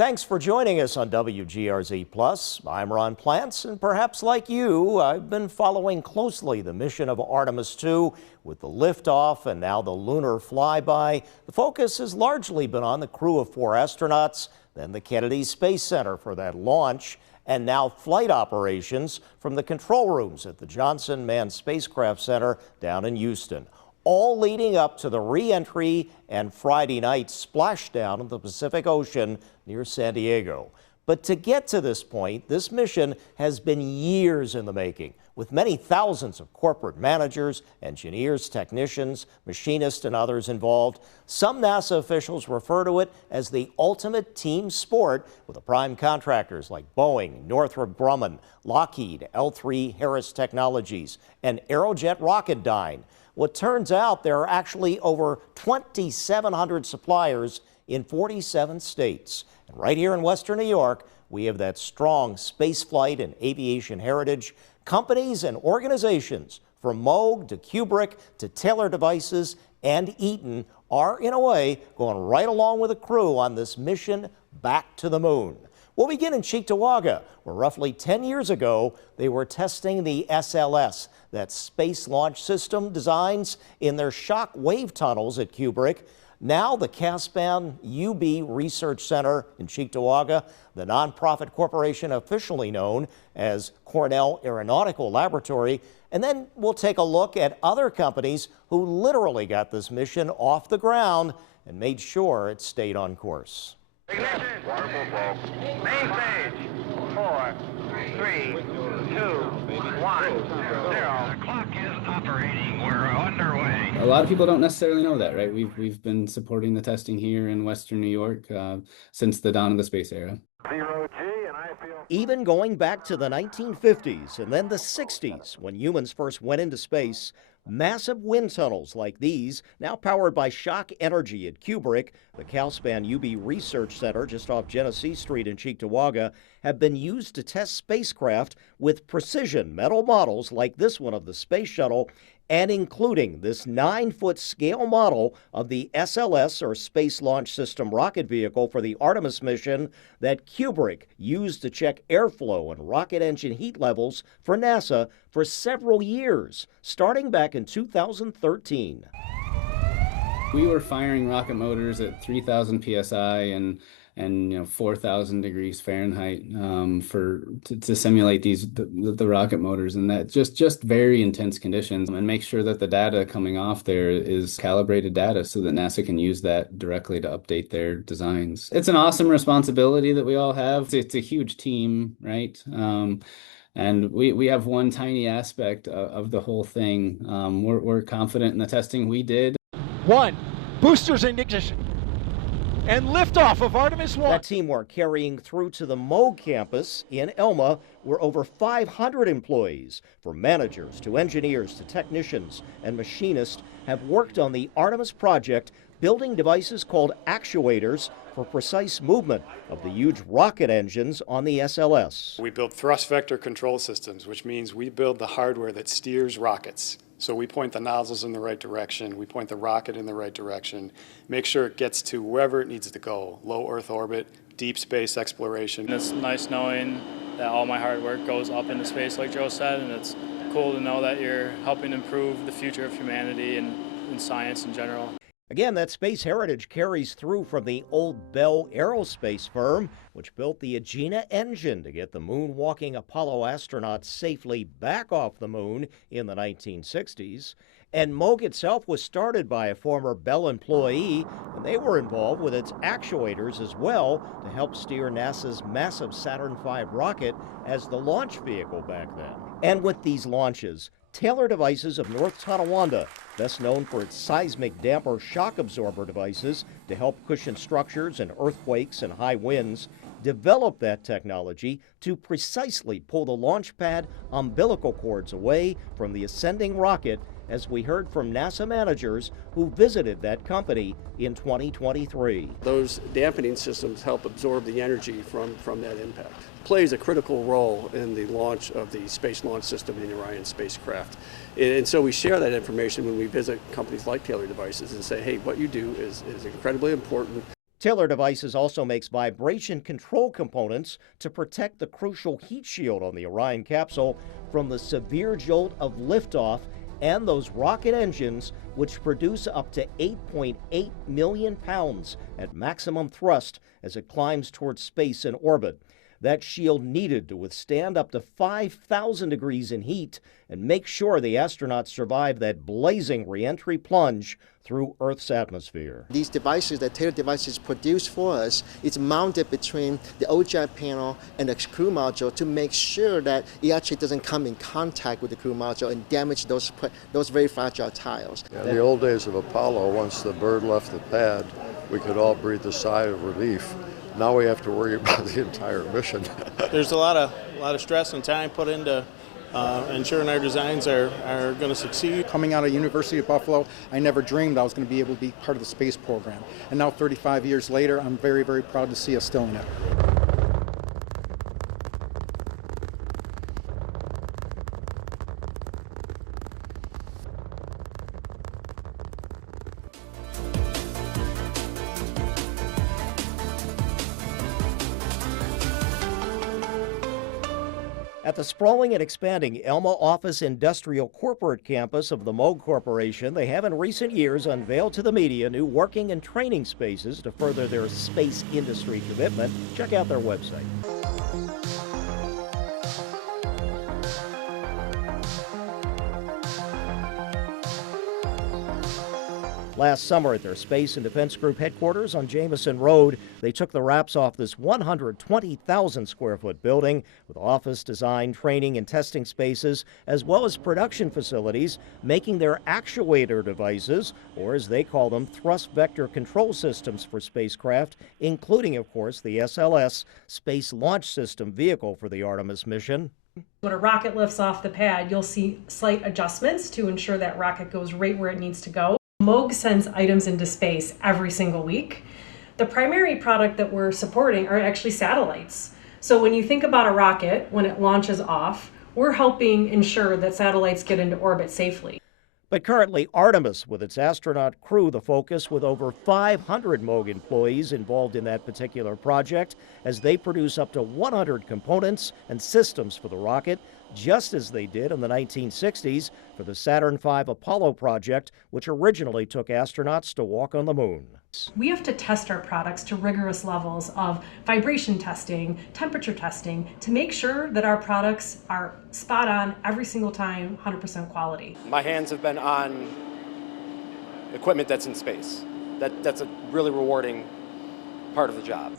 Thanks for joining us on WGRZ Plus. I'm Ron Plants, and perhaps like you, I've been following closely the mission of Artemis II with the liftoff and now the lunar flyby. The focus has largely been on the crew of 4 astronauts, then the Kennedy Space Center for that launch, and now flight operations from the control rooms at the Johnson Manned Spacecraft Center down in Houston, all leading up to the re-entry and Friday night splashdown in the Pacific Ocean near San Diego. But to get to this point, this mission has been years in the making, with many thousands of corporate managers, engineers, technicians, machinists, and others involved. Some NASA officials refer to it as the ultimate team sport, with the prime contractors like Boeing, Northrop Grumman, Lockheed, L3 Harris Technologies, and Aerojet Rocketdyne. Well, it turns out there are actually over 2,700 suppliers in 47 states. And right here in Western New York, we have that strong spaceflight and aviation heritage. Companies and organizations from Moog to Kubrick to Taylor Devices and Eaton are, in a way, going right along with the crew on this mission back to the moon. We'll begin in Cheektowaga, where roughly 10 years ago, they were testing the SLS, that Space Launch System designs in their shock wave tunnels at Kubrick. Now the Caspan UB Research Center in Cheektowaga, the nonprofit corporation officially known as Cornell Aeronautical Laboratory. And then we'll take a look at other companies who literally got this mission off the ground and made sure it stayed on course. Ignition. Main stage. 4, 3, 2, 1, 0. The clock is operating. We're underway. A lot of people don't necessarily know that, right? We've been supporting the testing here in Western New York since the dawn of the space era. Even going back to the 1950s and then the 60s, when humans first went into space, massive wind tunnels like these, now powered by shock energy at Kubrick, the Calspan UB Research Center just off Genesee Street in Cheektowaga, have been used to test spacecraft with precision metal models like this one of the space shuttle, and including this 9-foot scale model of the SLS, or Space Launch System rocket vehicle for the Artemis mission that Kubrick used to check airflow and rocket engine heat levels for NASA for several years, starting back in 2013. We were firing rocket motors at 3,000 psi and 4,000 degrees Fahrenheit to simulate the rocket motors, and that just very intense conditions, and make sure that the data coming off there is calibrated data so that NASA can use that directly to update their designs. It's an awesome responsibility that we all have. It's a huge team, right? And we have one tiny aspect of the whole thing. We're confident in the testing we did. 1, boosters in ignition. And liftoff of Artemis I. That teamwork carrying through to the Moog campus in Elma, where over 500 employees, from managers to engineers to technicians and machinists, have worked on the Artemis project, building devices called actuators for precise movement of the huge rocket engines on the SLS. We build thrust vector control systems, which means we build the hardware that steers rockets. So we point the nozzles in the right direction, we point the rocket in the right direction, make sure it gets to wherever it needs to go, low Earth orbit, deep space exploration. It's nice knowing that all my hard work goes up into space, like Joe said, and it's cool to know that you're helping improve the future of humanity and science in general. Again, that space heritage carries through from the old Bell Aerospace firm, which built the Agena engine to get the moonwalking Apollo astronauts safely back off the moon in the 1960s. And Moog itself was started by a former Bell employee, and they were involved with its actuators as well to help steer NASA's massive Saturn V rocket as the launch vehicle back then. And with these launches, Taylor Devices of North Tonawanda, best known for its seismic damper shock absorber devices to help cushion structures in earthquakes and high winds, developed that technology to precisely pull the launch pad umbilical cords away from the ascending rocket, as we heard from NASA managers who visited that company in 2023. Those dampening systems help absorb the energy from that impact. Plays a critical role in the launch of the Space Launch System in the Orion spacecraft. And so we share that information when we visit companies like Taylor Devices and say, hey, what you do is incredibly important. Taylor Devices also makes vibration control components to protect the crucial heat shield on the Orion capsule from the severe jolt of liftoff and those rocket engines, which produce up to 8.8 million pounds at maximum thrust as it climbs towards space and orbit. That shield needed to withstand up to 5,000 degrees in heat and make sure the astronauts survive that blazing re-entry plunge through Earth's atmosphere. These devices that Taylor Devices produce for us, it's mounted between the OJAT panel and the crew module to make sure that it actually doesn't come in contact with the crew module and damage those very fragile tiles. In the old days of Apollo, once the bird left the pad, we could all breathe a sigh of relief. Now we have to worry about the entire mission. There's a lot of stress and time put into ensuring our designs are going to succeed. Coming out of University of Buffalo, I never dreamed I was going to be able to be part of the space program. And now 35 years later, I'm very, very proud to see us still in it. At the sprawling and expanding Elma Office Industrial Corporate Campus of the Moog Corporation, they have in recent years unveiled to the media new working and training spaces to further their space industry commitment. Check out their website. Last summer at their Space and Defense Group headquarters on Jameson Road, they took the wraps off this 120,000 square foot building with office design, training, and testing spaces, as well as production facilities, making their actuator devices, or as they call them, thrust vector control systems for spacecraft, including, of course, the SLS, Space Launch System vehicle for the Artemis mission. When a rocket lifts off the pad, you'll see slight adjustments to ensure that rocket goes right where it needs to go. Moog sends items into space every single week. The primary product that we're supporting are actually satellites. So when you think about a rocket, when it launches off, we're helping ensure that satellites get into orbit safely. But currently, Artemis, with its astronaut crew, the focus, with over 500 Moog employees involved in that particular project, as they produce up to 100 components and systems for the rocket, just as they did in the 1960s for the Saturn V Apollo project, which originally took astronauts to walk on the moon. We have to test our products to rigorous levels of vibration testing, temperature testing, to make sure that our products are spot on every single time, 100% quality. My hands have been on equipment that's in space. That's a really rewarding part of the job.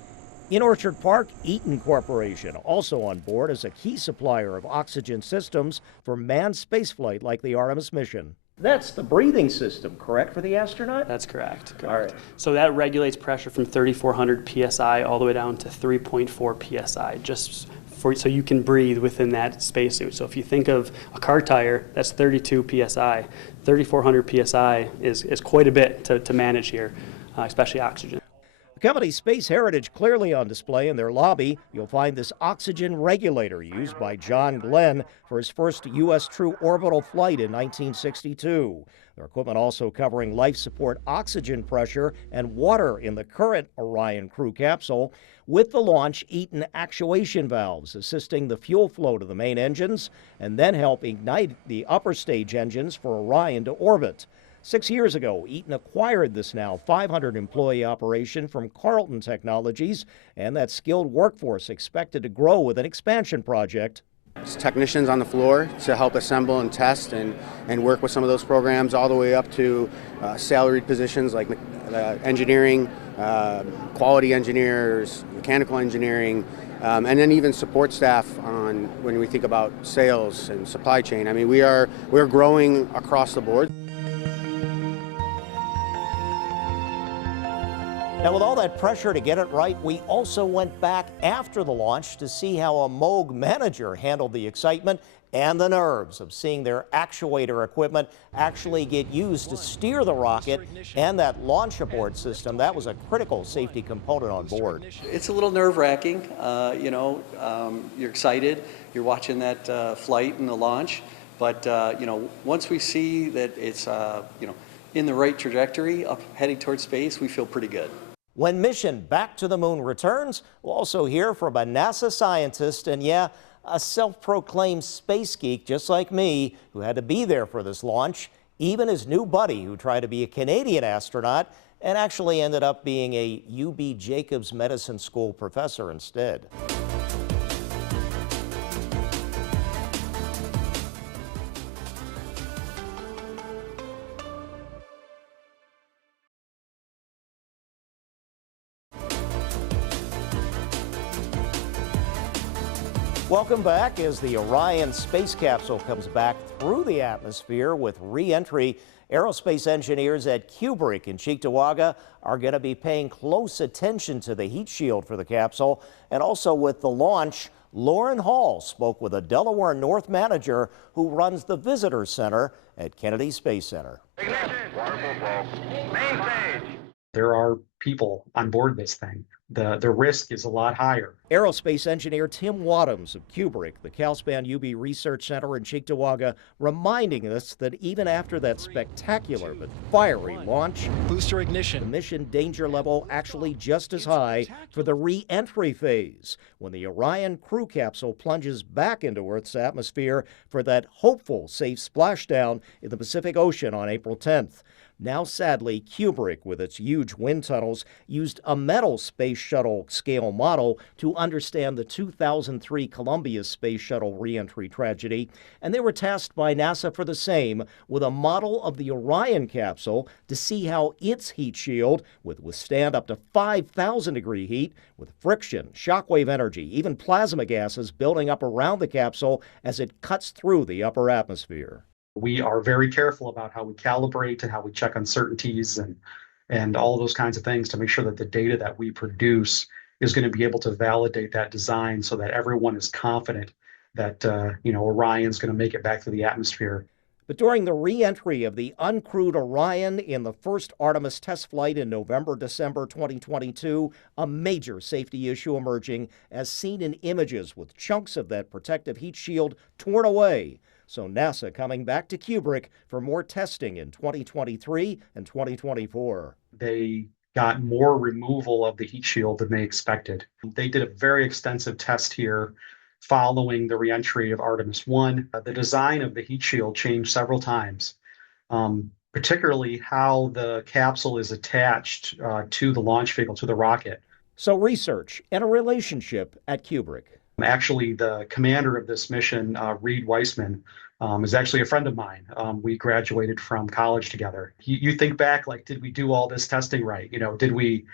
In Orchard Park, Eaton Corporation, also on board as a key supplier of oxygen systems for manned spaceflight like the Artemis mission. That's the breathing system, correct, for the astronaut? That's correct. All right. So that regulates pressure from 3,400 psi all the way down to 3.4 psi, just so you can breathe within that spacesuit. So if you think of a car tire, that's 32 psi. 3,400 psi is quite a bit to manage here, especially oxygen. The company's space heritage clearly on display in their lobby. You'll find this oxygen regulator used by John Glenn for his first U.S. true orbital flight in 1962. Their equipment also covering life support oxygen pressure and water in the current Orion crew capsule. With the launch, Eaton actuation valves assisting the fuel flow to the main engines and then help ignite the upper stage engines for Orion to orbit. 6 years ago, Eaton acquired this now 500-employee operation from Carlton Technologies, and that skilled workforce expected to grow with an expansion project. It's technicians on the floor to help assemble and test and work with some of those programs, all the way up to salaried positions like engineering, quality engineers, mechanical engineering, and then even support staff on when we think about sales and supply chain. I mean, we're growing across the board. Now, with all that pressure to get it right, we also went back after the launch to see how a Moog manager handled the excitement and the nerves of seeing their actuator equipment actually get used to steer the rocket and that launch abort system. That was a critical safety component on board. It's a little nerve-wracking. You're excited. You're watching that flight and the launch. But, once we see that it's, in the right trajectory, up heading towards space, we feel pretty good. When Mission Back to the Moon returns, we'll also hear from a NASA scientist and, yeah, a self-proclaimed space geek just like me who had to be there for this launch, even his new buddy who tried to be a Canadian astronaut and actually ended up being a UB Jacobs Medicine School professor instead. Welcome back as the Orion space capsule comes back through the atmosphere with re-entry. Aerospace engineers at Kubrick in Cheektowaga are going to be paying close attention to the heat shield for the capsule. And also with the launch, Lauren Hall spoke with a Delaware North manager who runs the visitor center at Kennedy Space Center. Ignition. Main stage. There are people on board this thing. The risk is a lot higher. Aerospace engineer Tim Wadhams of Kubrick, the Calspan UB Research Center in Cheektowaga, reminding us that even after that spectacular but fiery launch, Booster ignition. the mission danger level actually just as high for the re-entry phase, when the Orion crew capsule plunges back into Earth's atmosphere for that hopeful safe splashdown in the Pacific Ocean on April 10th. Now, sadly, Kubrick, with its huge wind tunnels, used a metal space shuttle scale model to understand the 2003 Columbia Space Shuttle reentry tragedy, and they were tasked by NASA for the same, with a model of the Orion capsule to see how its heat shield would withstand up to 5,000 degree heat with friction, shockwave energy, even plasma gases building up around the capsule as it cuts through the upper atmosphere. We are very careful about how we calibrate and how we check uncertainties and all those kinds of things to make sure that the data that we produce is going to be able to validate that design so that everyone is confident that Orion's going to make it back to the atmosphere. But during the re-entry of the uncrewed Orion in the first Artemis test flight in November-December 2022, a major safety issue emerging as seen in images with chunks of that protective heat shield torn away. So NASA coming back to Kubrick for more testing in 2023 and 2024. They got more removal of the heat shield than they expected. They did a very extensive test here following the reentry of Artemis I. The design of the heat shield changed several times, particularly how the capsule is attached to the launch vehicle, to the rocket. So research and a relationship at Kubrick. Actually, the commander of this mission, Reed Weissman, is actually a friend of mine. We graduated from college together. You think back, like, did we do all this testing right? Did we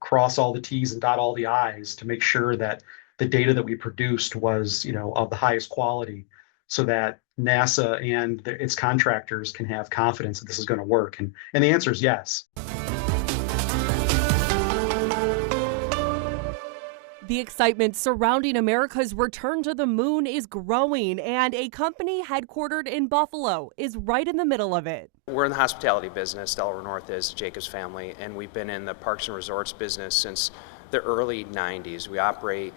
cross all the T's and dot all the I's to make sure that the data that we produced was, of the highest quality, so that NASA and its contractors can have confidence that this is going to work? And the answer is yes. The excitement surrounding America's return to the moon is growing, and a company headquartered in Buffalo is right in the middle of it. We're in the hospitality business. Delaware North is Jacobs family, and we've been in the parks and resorts business since the early 90s. We operate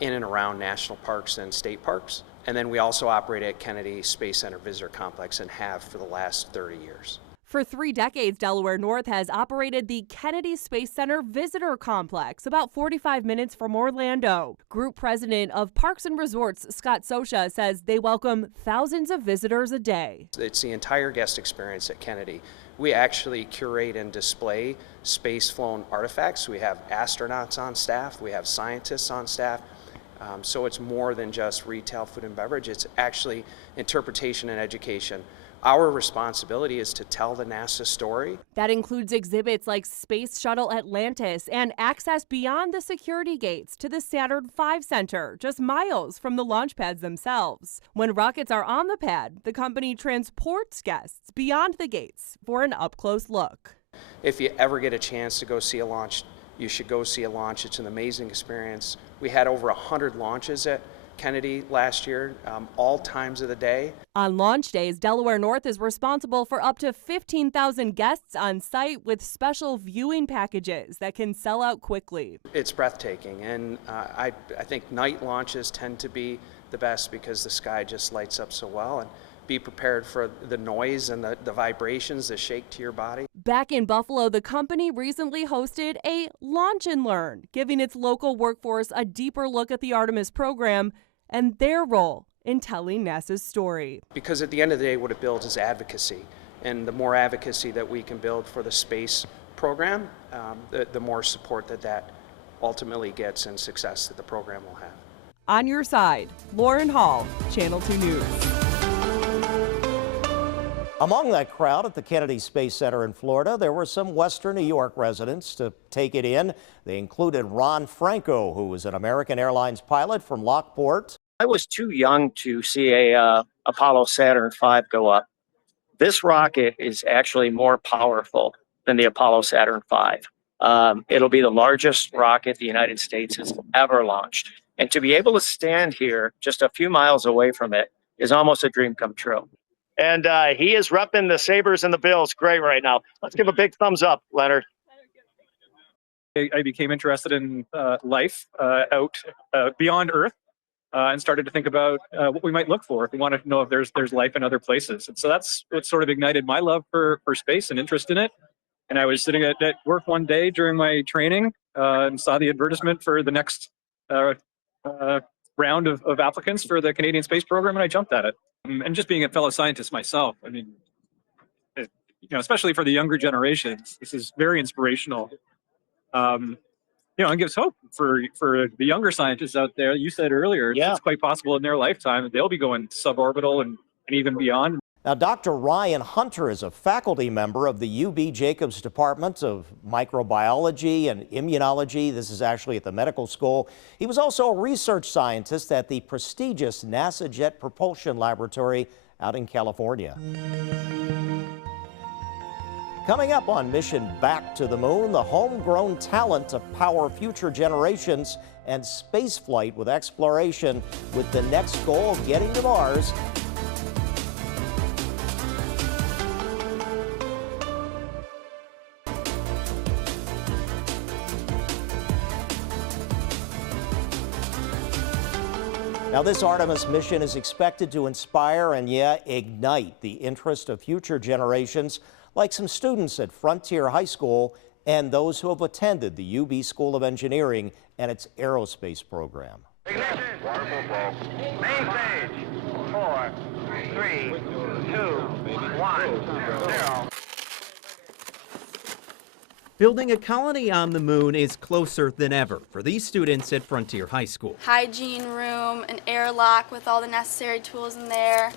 in and around national parks and state parks, and then we also operate at Kennedy Space Center Visitor Complex and have for the last 30 years. For 3 decades, Delaware North has operated the Kennedy Space Center Visitor Complex, about 45 minutes from Orlando. Group President of Parks and Resorts, Scott Sosha, says they welcome thousands of visitors a day. It's the entire guest experience at Kennedy. We actually curate and display space-flown artifacts. We have astronauts on staff. We have scientists on staff. So it's more than just retail food and beverage. It's actually interpretation and education. Our responsibility is to tell the NASA story. That includes exhibits like Space Shuttle Atlantis and access beyond the security gates to the Saturn V Center, just miles from the launch pads themselves. When rockets are on the pad, the company transports guests beyond the gates for an up-close look. If you ever get a chance to go see a launch, you should go see a launch. It's an amazing experience. We had over 100 launches at Kennedy last year, all times of the day. On launch days, Delaware North is responsible for up to 15,000 guests on site with special viewing packages that can sell out quickly. It's breathtaking, and I think night launches tend to be the best because the sky just lights up so well. And be prepared for the noise and the vibrations, the shake to your body. Back in Buffalo, the company recently hosted a Launch and Learn, giving its local workforce a deeper look at the Artemis program and their role in telling NASA's story. Because at the end of the day, what it builds is advocacy. And the more advocacy that we can build for the space program, the more support that ultimately gets and success that the program will have. On your side, Lauren Hall, Channel 2 News. Among that crowd at the Kennedy Space Center in Florida, there were some Western New York residents to take it in. They included Ron Franco, who was an American Airlines pilot from Lockport. I was too young to see a Apollo Saturn V go up. This rocket is actually more powerful than the Apollo Saturn V. It'll be the largest rocket the United States has ever launched. And to be able to stand here just a few miles away from it is almost a dream come true. And he is repping the Sabres and the Bills great right now. Let's give a big thumbs up, Leonard. I became interested in life out beyond Earth and started to think about what we might look for if we wanted to know if there's life in other places. And so that's what sort of ignited my love for space and interest in it. And I was sitting at work one day during my training and saw the advertisement for the next round of applicants for the Canadian space program, and I jumped at it. And just being a fellow scientist myself, I mean, especially for the younger generations, this is very inspirational. And gives hope for the younger scientists out there. You said earlier, it's quite possible in their lifetime that they'll be going suborbital and even beyond. Now, Dr. Ryan Hunter is a faculty member of the UB Jacobs Department of Microbiology and Immunology. This is actually at the medical school. He was also a research scientist at the prestigious NASA Jet Propulsion Laboratory out in California. Coming up on Mission Back to the Moon, the homegrown talent to power future generations and spaceflight with exploration, with the next goal of getting to Mars. Now, this Artemis mission is expected to inspire and, ignite the interest of future generations, like some students at Frontier High School and those who have attended the UB School of Engineering and its aerospace program. Ignition. Water flow. Main stage. 4, 3, 2, 1, 0. Building a colony on the moon is closer than ever for these students at Frontier High School. Hygiene room, an airlock with all the necessary tools in there.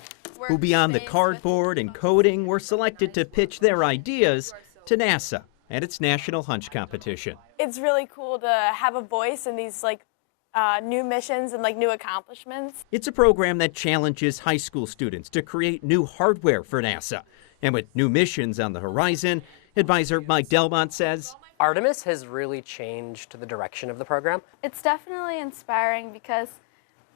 Who beyond the cardboard and coding were selected to pitch their ideas to NASA at its National Hunch Competition. It's really cool to have a voice in these new missions and new accomplishments. It's a program that challenges high school students to create new hardware for NASA. And with new missions on the horizon, advisor Mike Delmont says, Artemis has really changed the direction of the program. It's definitely inspiring because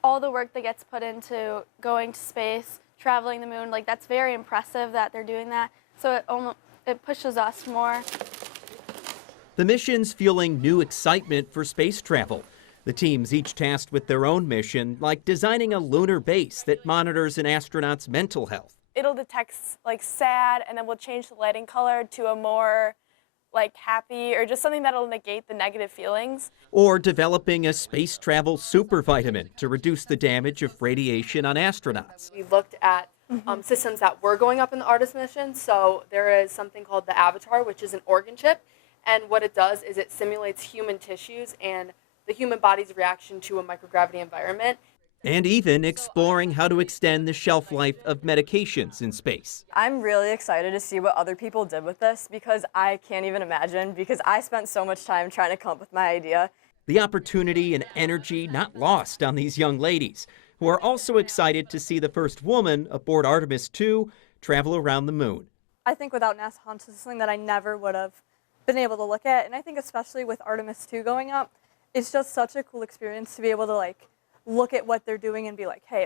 all the work that gets put into going to space, traveling the moon, that's very impressive that they're doing that. So it pushes us more. The mission's fueling new excitement for space travel. The teams each tasked with their own mission, like designing a lunar base that monitors an astronaut's mental health. It'll detect sad, and then we'll change the lighting color to a more happy, or just something that'll negate the negative feelings. Or developing a space travel super vitamin to reduce the damage of radiation on astronauts. We looked at systems that were going up in the Artemis mission. So there is something called the Avatar, which is an organ chip. And what it does is it simulates human tissues and the human body's reaction to a microgravity environment. And even exploring how to extend the shelf life of medications in space. I'm really excited to see what other people did with this because I can't even imagine, because I spent so much time trying to come up with my idea. The opportunity and energy not lost on these young ladies, who are also excited to see the first woman aboard Artemis II travel around the moon. I think without NASA Hunch, this is something that I never would have been able to look at. And I think especially with Artemis II going up, it's just such a cool experience to be able to look at what they're doing and be like, hey,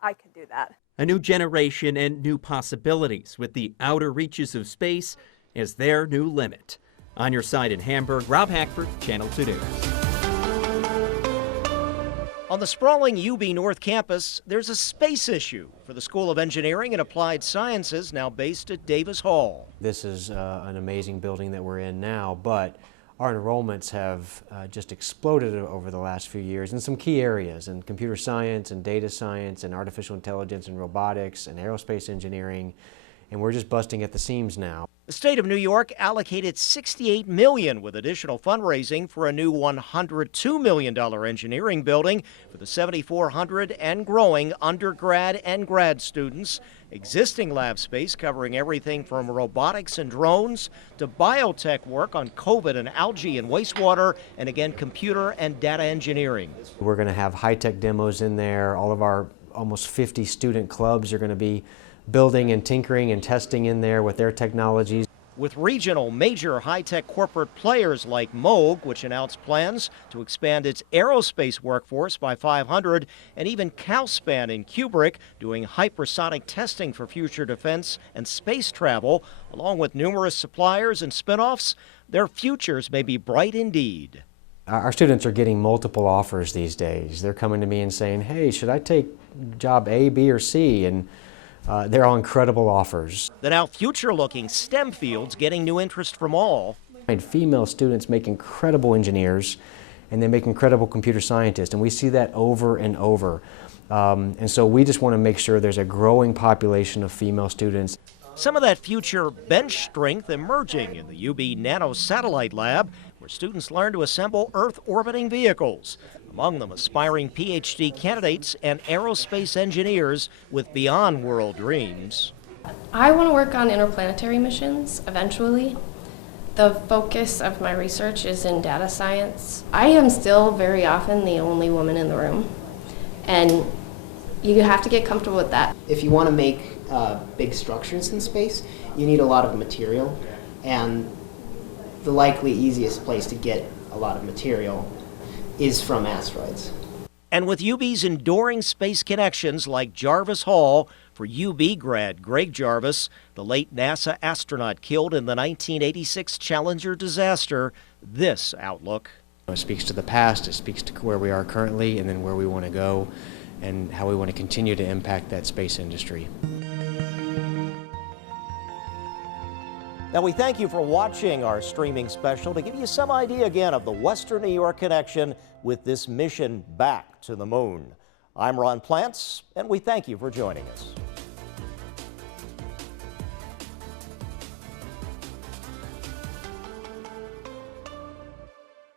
I could do that. A new generation and new possibilities with the outer reaches of space as their new limit. On your side in Hamburg, Rob Hackford, Channel 2 News. On the sprawling UB North campus, there's a space issue for the School of Engineering and Applied Sciences, now based at Davis Hall. This is an amazing building that we're in now, but our enrollments have just exploded over the last few years in some key areas, in computer science and data science and artificial intelligence and robotics and aerospace engineering, and we're just busting at the seams now. The state of New York allocated $68 million with additional fundraising for a new $102 million engineering building for the 7,400 and growing undergrad and grad students. Existing lab space covering everything from robotics and drones to biotech work on COVID and algae and wastewater, and again, computer and data engineering. We're going to have high-tech demos in there. All of our almost 50 student clubs are going to be building and tinkering and testing in there with their technologies. With regional major high-tech corporate players like Moog, which announced plans to expand its aerospace workforce by 500, and even Calspan in Kubrick doing hypersonic testing for future defense and space travel, along with numerous suppliers and spin-offs, their futures may be bright indeed. Our students are getting multiple offers these days. They're coming to me and saying, hey, should I take job A, B, or C? And they're all incredible offers. The now future-looking STEM fields getting new interest from all. Female students make incredible engineers, and they make incredible computer scientists, and we see that over and over. And so we just want to make sure there's a growing population of female students. Some of that future bench strength emerging in the UB Nano Satellite Lab, where students learn to assemble Earth-orbiting vehicles. Among them, aspiring PhD candidates and aerospace engineers with beyond-world dreams. I want to work on interplanetary missions eventually. The focus of my research is in data science. I am still very often the only woman in the room, and you have to get comfortable with that. If you want to make big structures in space, you need a lot of material, and the likely easiest place to get a lot of material is from asteroids. And with UB's enduring space connections like Jarvis Hall, for UB grad Greg Jarvis, the late NASA astronaut killed in the 1986 Challenger disaster, this outlook. It speaks to the past, it speaks to where we are currently, and then where we want to go, and how we want to continue to impact that space industry. Now, we thank you for watching our streaming special to give you some idea again of the Western New York connection with this mission back to the moon. I'm Ron Plants, and we thank you for joining us.